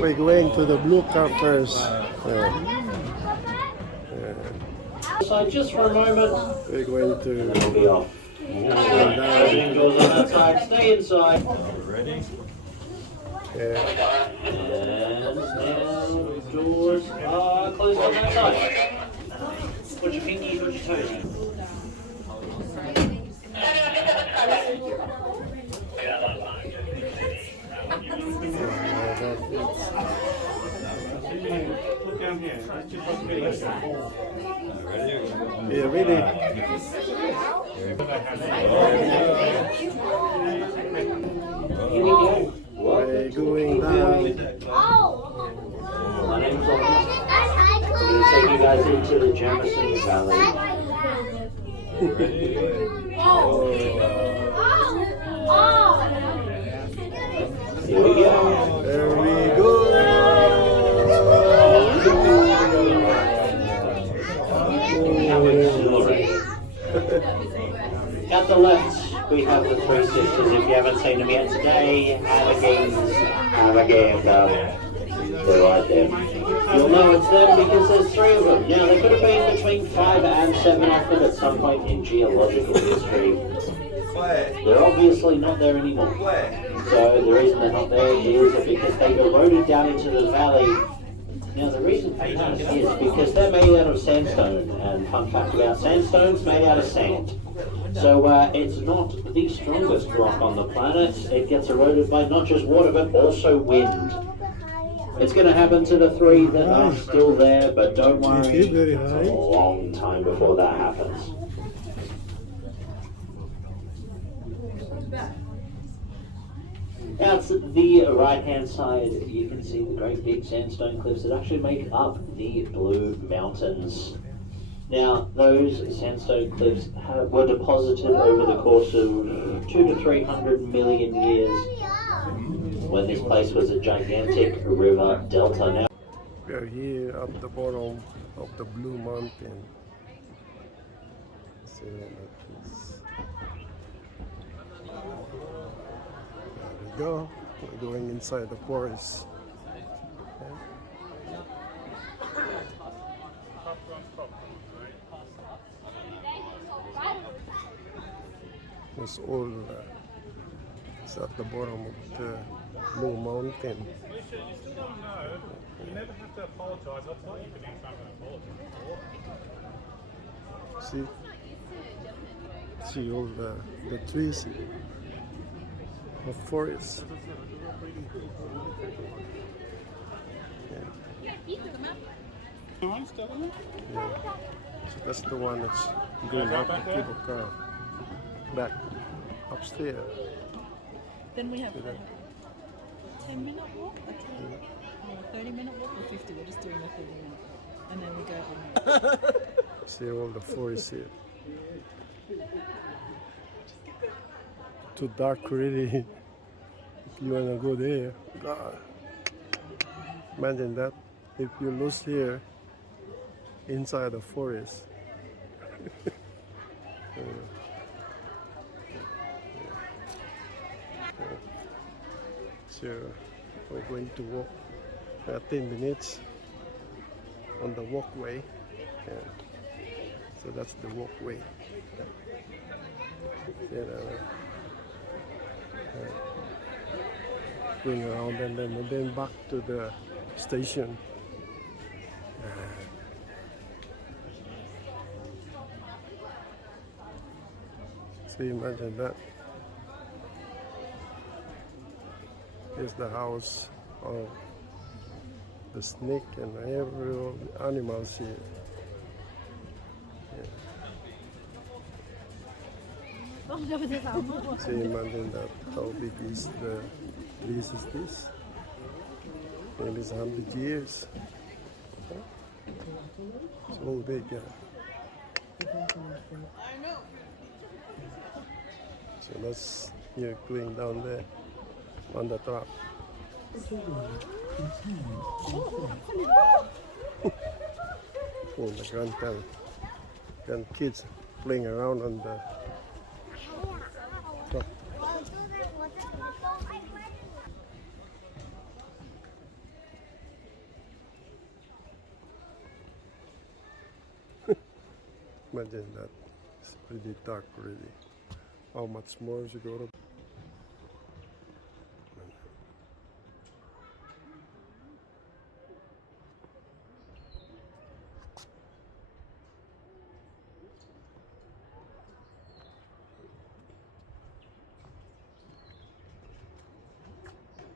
We're going to the blue car first. So just for a moment, We're going to we'll be off. Opening doors on that side, stay inside. Ready? yeah. And now doors are closed on that side. Put your pinky, put your toes in. Look down here. Let's just look really. Yeah, really. Here we go. We're going down. My name's Oliver. I'm going to take you guys into the Jamison Valley. Here we go. There we go. How exhilarating. At the left, we have the Three Sisters. If you haven't seen them yet today, have a game. They're right there. You'll know it's them because there's three of them. Now, there could have been between 5 and 7 of them at some point in geological history. They're obviously not there anymore. So the reason they're not there is because they've eroded down into the valley. Now the reason for that is because they're made out of sandstone, and fun fact about sandstone's made out of sand. So it's not the strongest rock on the planet. It gets eroded by not just water but also wind. It's going to happen to the 3 that are still there, but don't worry, it's a long time before that happens. Now to the right-hand side, you can see the great big sandstone cliffs that actually make up the Blue Mountains. Now, those sandstone cliffs were deposited over the course of 200 to 300 million years when this place was a gigantic river delta. Now, We are here at the bottom of the Blue Mountain. So like this. There we go. We're going inside the forest. It's all it's at the bottom of the Blue Mountain. You still don't know. You never have to apologise. I thought you could do something to apologise for. See all the trees of forest. I'm still in it. Yeah. So that's the one that's going up the cable car back upstairs. Then we have to that. a 10-minute walk, a 30-minute walk, or 50. We're just doing a 30-minute walk. And then we go home. See all the forest here. Too dark already. If you wanna go there, God. Imagine that if you lose here inside the forest. So we're going to walk 10 minutes on the walkway. Yeah. So that's the walkway. Then, going around and then back to the station. So imagine that. Here's the house of the snake and every animals here. So imagine that how big is this? Maybe it's 100 years. It's all big, yeah. So that's here going down there on the truck. Oh, the grandkids playing around on the truck. Imagine that. It's pretty dark already. How much more siguro?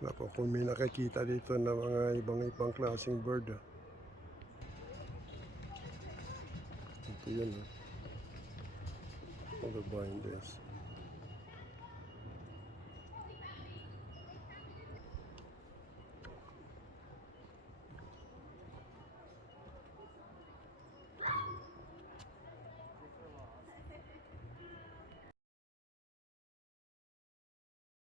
Wala po kung may nakikita dito na mga ibang klaseng bird. Ito yun. All the binders.